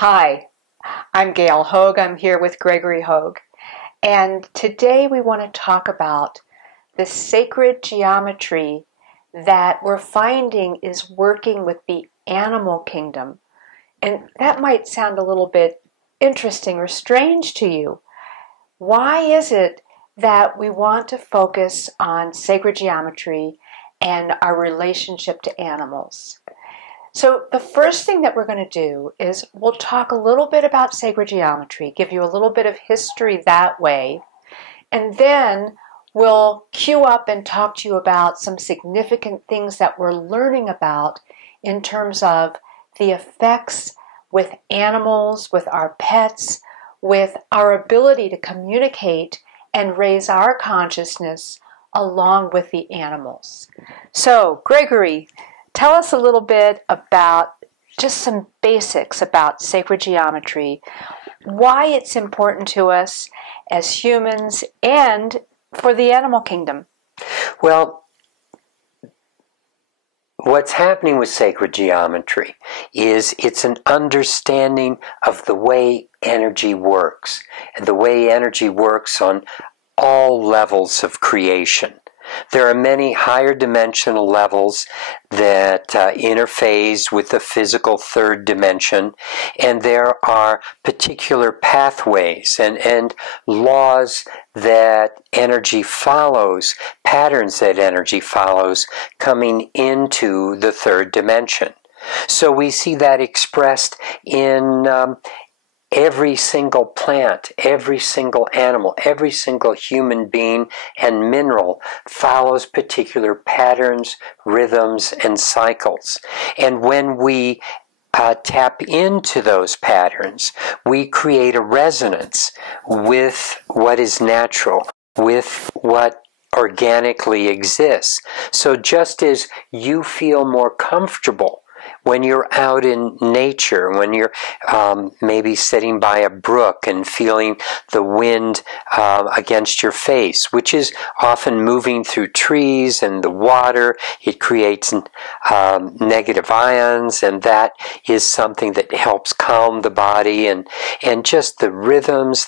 Hi, I'm Gail Hoag. I'm here with Gregory Hoag. And today we want to talk about the sacred geometry that we're finding is working with the animal kingdom. And that might sound a little bit interesting or strange to you. Why is it that we want to focus on sacred geometry and our relationship to animals? So the first thing that we're going to do is we'll talk a little bit about sacred geometry, give you a little bit of history that way, and then we'll queue up and talk to you about some significant things that we're learning about in terms of the effects with animals, with our pets, with our ability to communicate and raise our consciousness along with the animals. So, Gregory, tell us a little bit about just some basics about sacred geometry, why it's important to us as humans and for the animal kingdom. Well, what's happening with sacred geometry is it's an understanding of the way energy works, and the way energy works on all levels of creation. There are many higher dimensional levels that interface with the physical third dimension, and there are particular pathways and laws that energy follows, patterns that energy follows coming into the third dimension. So we see that expressed in every single plant, every single animal, every single human being and mineral follows particular patterns, rhythms, and cycles. And when we tap into those patterns, we create a resonance with what is natural, with what organically exists. So just as you feel more comfortable when you're out in nature, when you're maybe sitting by a brook and feeling the wind against your face, which is often moving through trees and the water, it creates negative ions, and that is something that helps calm the body, and just the rhythms,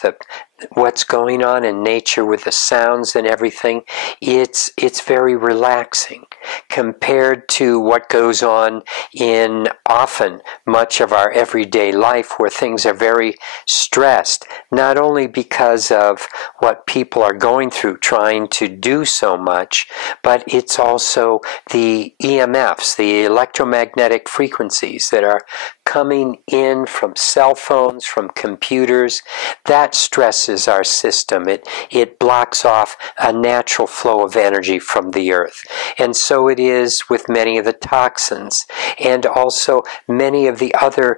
what's going on in nature with the sounds and everything, it's very relaxing compared to what goes on in often much of our everyday life, where things are very stressed, not only because of what people are going through trying to do so much, but it's also the EMFs, the electromagnetic frequencies that are coming in from cell phones, from computers. That stresses our system. It blocks off a natural flow of energy from the earth. And so it is with many of the toxins, and also many of the other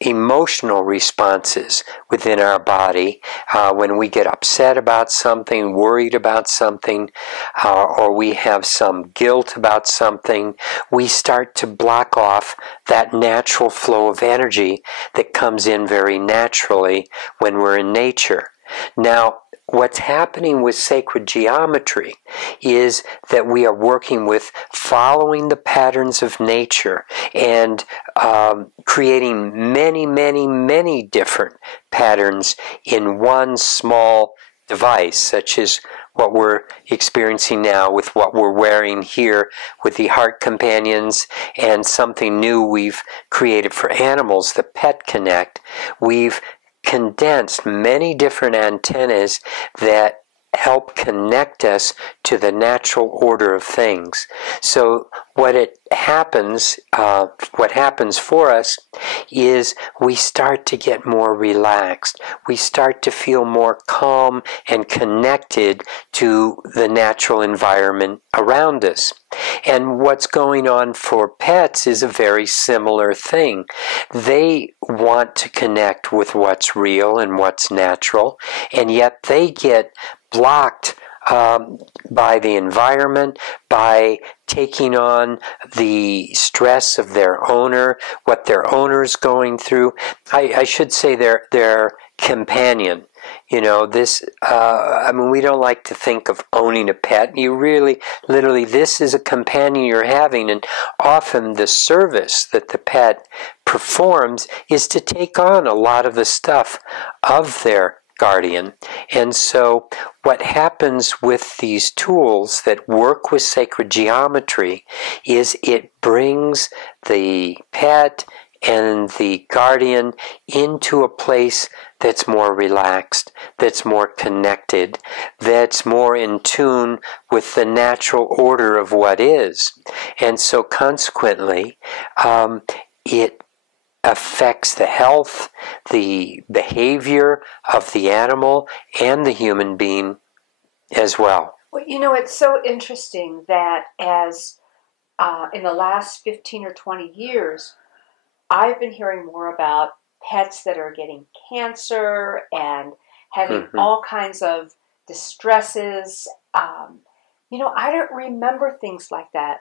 emotional responses within our body. When we get upset about something, worried about something, or we have some guilt about something, we start to block off that natural flow of energy that comes in very naturally when we're in nature. Now, what's happening with sacred geometry is that we are working with following the patterns of nature and creating many, many, many different patterns in one small device, such as what we're experiencing now with what we're wearing here with the heart companions, and something new we've created for animals, the Pet Connect. We've condensed many different antennas that help connect us to the natural order of things. So what happens for us is we start to get more relaxed. We start to feel more calm and connected to the natural environment around us. And what's going on for pets is a very similar thing. They want to connect with what's real and what's natural, and yet they get blocked by the environment, by taking on the stress of their owner, what their owner's going through. I should say their companion. You know, this, I mean, we don't like to think of owning a pet. You really, literally, this is a companion you're having, and often the service that the pet performs is to take on a lot of the stuff of their guardian. And so what happens with these tools that work with sacred geometry is it brings the pet and the guardian into a place that's more relaxed, that's more connected, that's more in tune with the natural order of what is. And so consequently, it affects the health, the behavior of the animal and the human being as well. Well, you know, it's so interesting that as in the last 15 or 20 years, I've been hearing more about pets that are getting cancer and having all kinds of distresses. You know, I don't remember things like that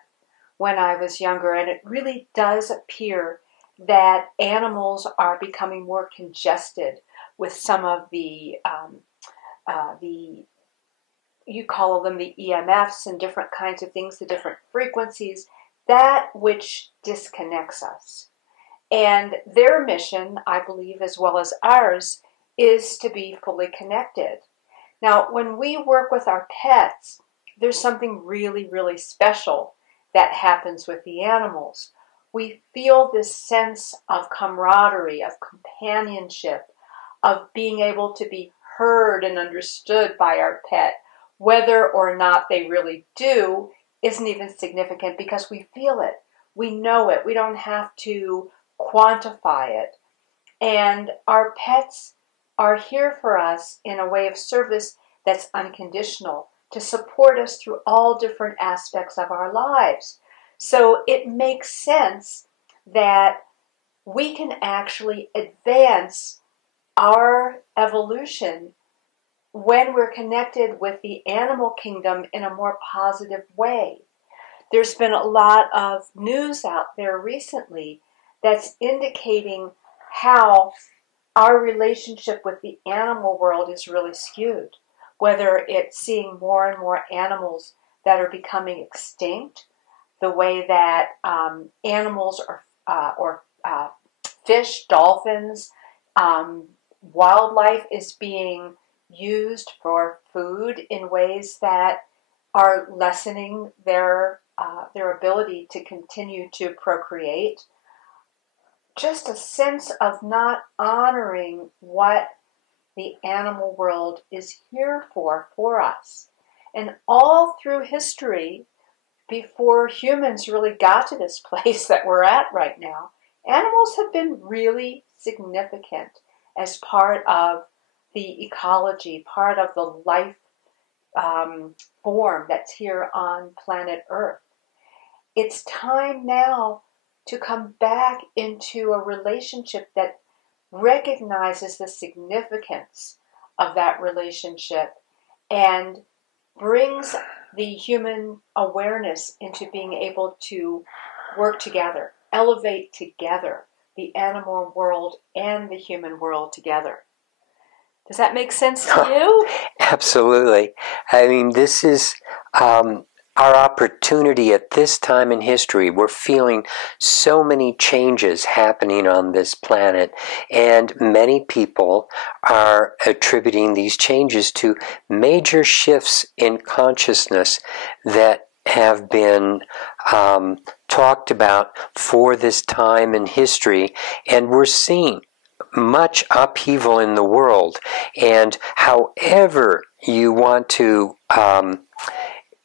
when I was younger, and it really does appear that animals are becoming more congested with some of the you call them the EMFs and different kinds of things, the different frequencies, that which disconnects us. And their mission, I believe, as well as ours, is to be fully connected. Now, when we work with our pets, there's something really, really special that happens with the animals. We feel this sense of camaraderie, of companionship, of being able to be heard and understood by our pet. Whether or not they really do isn't even significant because we feel it. We know it. We don't have to quantify it. And our pets are here for us in a way of service that's unconditional, to support us through all different aspects of our lives. So it makes sense that we can actually advance our evolution when we're connected with the animal kingdom in a more positive way. There's been a lot of news out there recently that's indicating how our relationship with the animal world is really skewed, whether it's seeing more and more animals that are becoming extinct, the way that animals or fish, dolphins, wildlife is being used for food in ways that are lessening their ability to continue to procreate. Just a sense of not honoring what the animal world is here for us. And all through history, before humans really got to this place that we're at right now, animals have been really significant as part of the ecology, part of the life form that's here on planet Earth. It's time now to come back into a relationship that recognizes the significance of that relationship and brings the human awareness into being able to work together, elevate together the animal world and the human world together. Does that make sense to you? Absolutely. I mean, this is our opportunity at this time in history. We're feeling so many changes happening on this planet, and many people are attributing these changes to major shifts in consciousness that have been talked about for this time in history, and we're seeing much upheaval in the world. And however you want to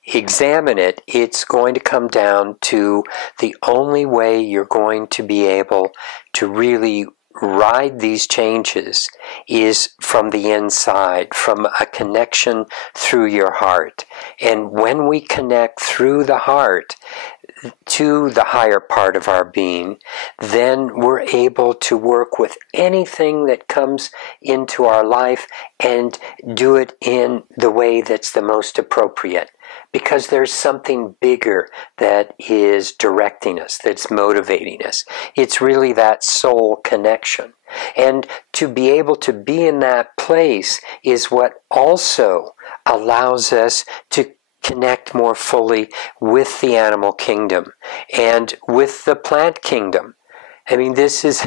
examine it, it's going to come down to the only way you're going to be able to really ride these changes is from the inside, from a connection through your heart. And when we connect through the heart to the higher part of our being, then we're able to work with anything that comes into our life and do it in the way that's the most appropriate. because there's something bigger that is directing us, that's motivating us. It's really that soul connection. And to be able to be in that place is what also allows us to connect more fully with the animal kingdom and with the plant kingdom. I mean, this is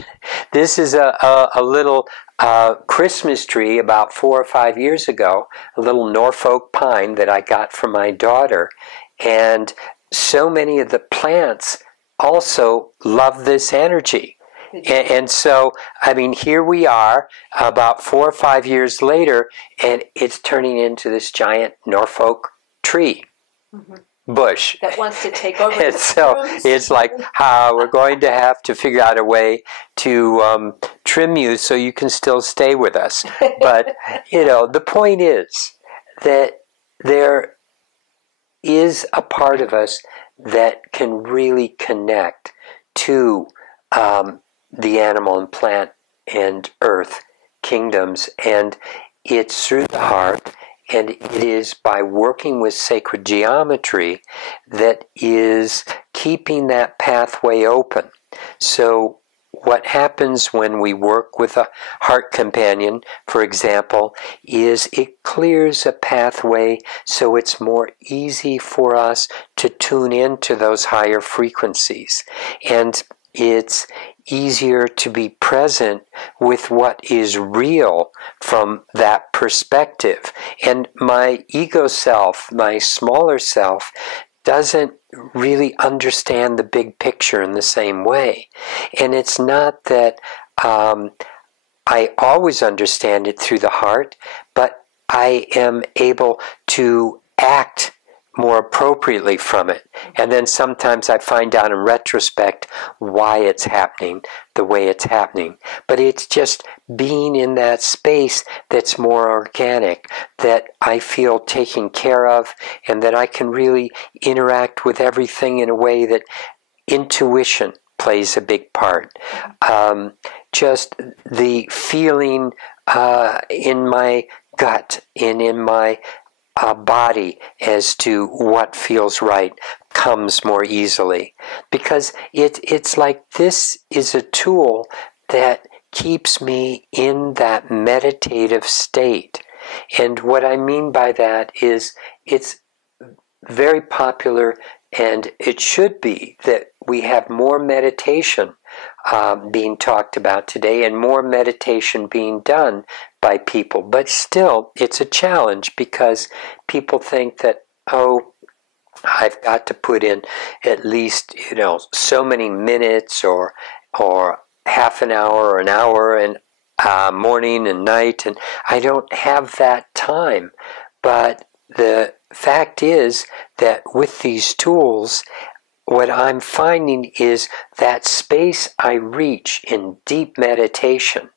a little Christmas tree about 4 or 5 years ago, a little Norfolk pine that I got from my daughter. And so many of the plants also love this energy. And so, I mean, here we are about 4 or 5 years later, and it's turning into this giant Norfolk tree. Mm-hmm. Bush that wants to take over. And so it's like, we're going to have to figure out a way to trim you so you can still stay with us. But, the point is that there is a part of us that can really connect to the animal and plant and earth kingdoms. And it's through the heart. And it is by working with sacred geometry that is keeping that pathway open. So what happens when we work with a heart companion, for example, is it clears a pathway so it's more easy for us to tune into those higher frequencies. And it's easier to be present with what is real from that perspective. And my ego self, my smaller self, doesn't really understand the big picture in the same way. And it's not that I always understand it through the heart, but I am able to act more appropriately from it. And then sometimes I find out in retrospect why it's happening the way it's happening. But it's just being in that space that's more organic, that I feel taken care of, and that I can really interact with everything in a way that intuition plays a big part. Just the feeling in my gut and in my body as to what feels right comes more easily, because it's like this is a tool that keeps me in that meditative state. And what I mean by that is it's very popular, and it should be, that we have more meditation being talked about today and more meditation being done by people. But still, it's a challenge because people think that, I've got to put in at least, so many minutes or half an hour or an hour and morning and night, and I don't have that time. But the fact is that with these tools, what I'm finding is that space I reach in deep meditation,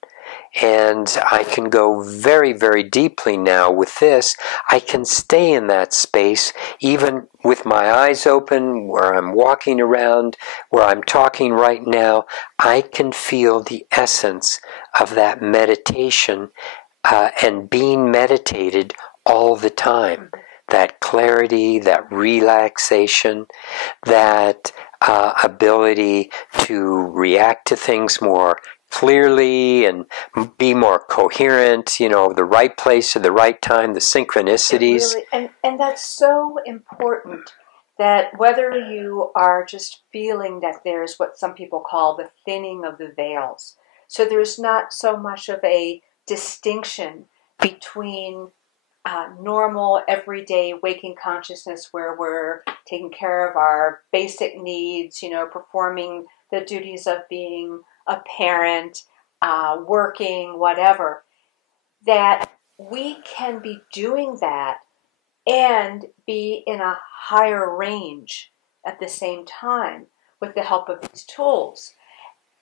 and I can go very, very deeply now with this. I can stay in that space even with my eyes open, where I'm walking around, where I'm talking right now. I can feel the essence of that meditation and being meditated all the time. That clarity, that relaxation, that ability to react to things more clearly and be more coherent, the right place at the right time, the synchronicities. Really, and that's so important, that whether you are just feeling that there's what some people call the thinning of the veils. So there's not so much of a distinction between normal, everyday waking consciousness where we're taking care of our basic needs, performing the duties of being a parent, working, whatever, that we can be doing that and be in a higher range at the same time with the help of these tools.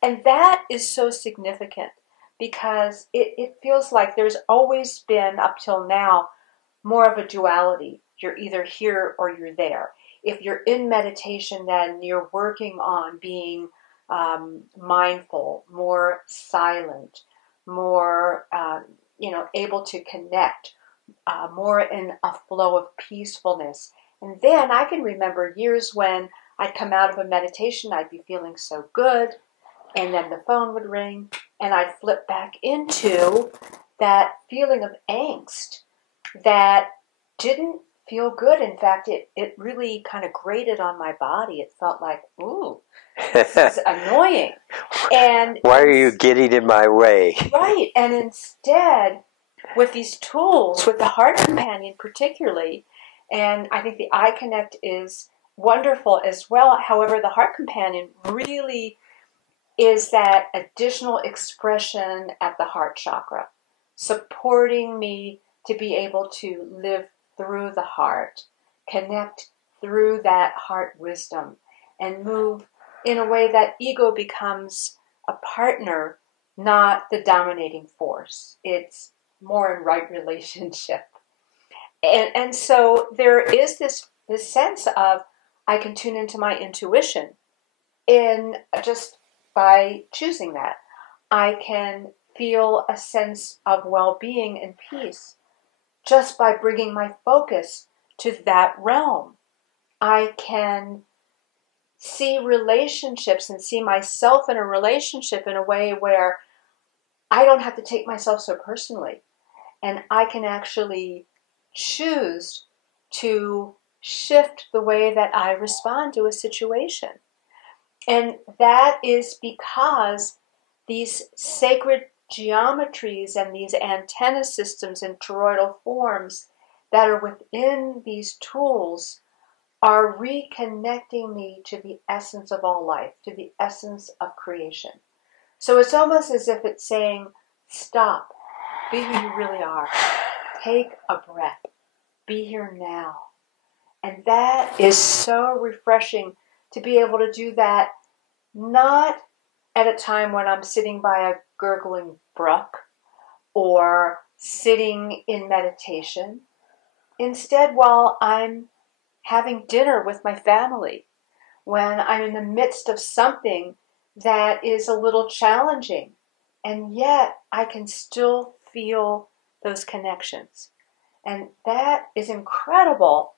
And that is so significant because it feels like there's always been, up till now, more of a duality. You're either here or you're there. If you're in meditation, then you're working on being mindful, more silent, more able to connect, more in a flow of peacefulness. And then I can remember years when I'd come out of a meditation, I'd be feeling so good, and then the phone would ring, and I'd flip back into that feeling of angst that didn't feel good. In fact, it really kind of grated on my body. It felt like, ooh, this is annoying. And why are you getting in my way? Right. And instead, with these tools, with the Heart Companion particularly, and I think the Eye Connect is wonderful as well. However, the Heart Companion really is that additional expression at the heart chakra, supporting me to be able to live through the heart, connect through that heart wisdom, and move in a way that ego becomes a partner, not the dominating force. It's more in right relationship. And so there is this sense of I can tune into my intuition in just by choosing that. I can feel a sense of well-being and peace just by bringing my focus to that realm. I can see relationships and see myself in a relationship in a way where I don't have to take myself so personally. And I can actually choose to shift the way that I respond to a situation. And that is because these sacred geometries and these antenna systems and toroidal forms that are within these tools are reconnecting me to the essence of all life, to the essence of creation. So it's almost as if it's saying, stop, be who you really are, take a breath, be here now. And that is so refreshing to be able to do that, not at a time when I'm sitting by a gurgling brook or sitting in meditation. Instead, while I'm having dinner with my family, when I'm in the midst of something that is a little challenging, and yet I can still feel those connections. And that is incredible.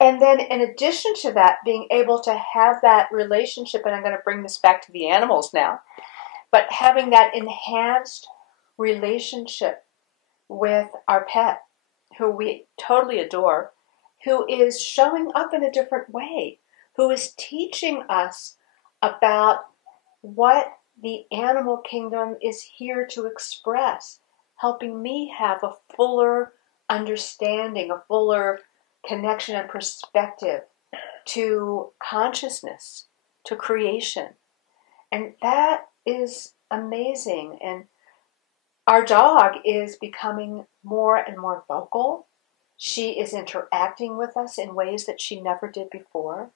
And then in addition to that, being able to have that relationship, and I'm going to bring this back to the animals now, but having that enhanced relationship with our pet, who we totally adore, who is showing up in a different way, who is teaching us about what the animal kingdom is here to express, helping me have a fuller understanding, a fuller connection and perspective to consciousness, to creation. And that is amazing. And our dog is becoming more and more vocal. She is interacting with us in ways that she never did before.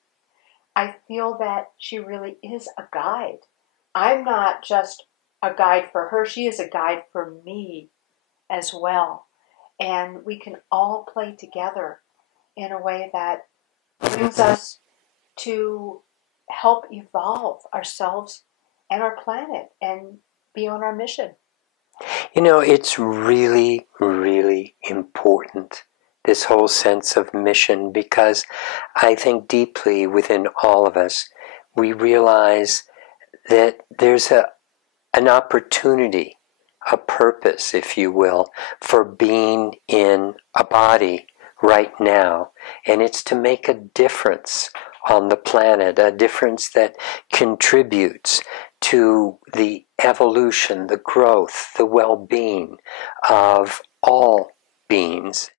I feel that she really is a guide. I'm not just a guide for her, she is a guide for me as well. And we can all play together in a way that brings us to help evolve ourselves and our planet and be on our mission. You know, it's really, really important, this whole sense of mission, because I think deeply within all of us, we realize that there's an opportunity, a purpose, if you will, for being in a body right now, and it's to make a difference on the planet, a difference that contributes to the evolution, the growth, the well-being of all beings.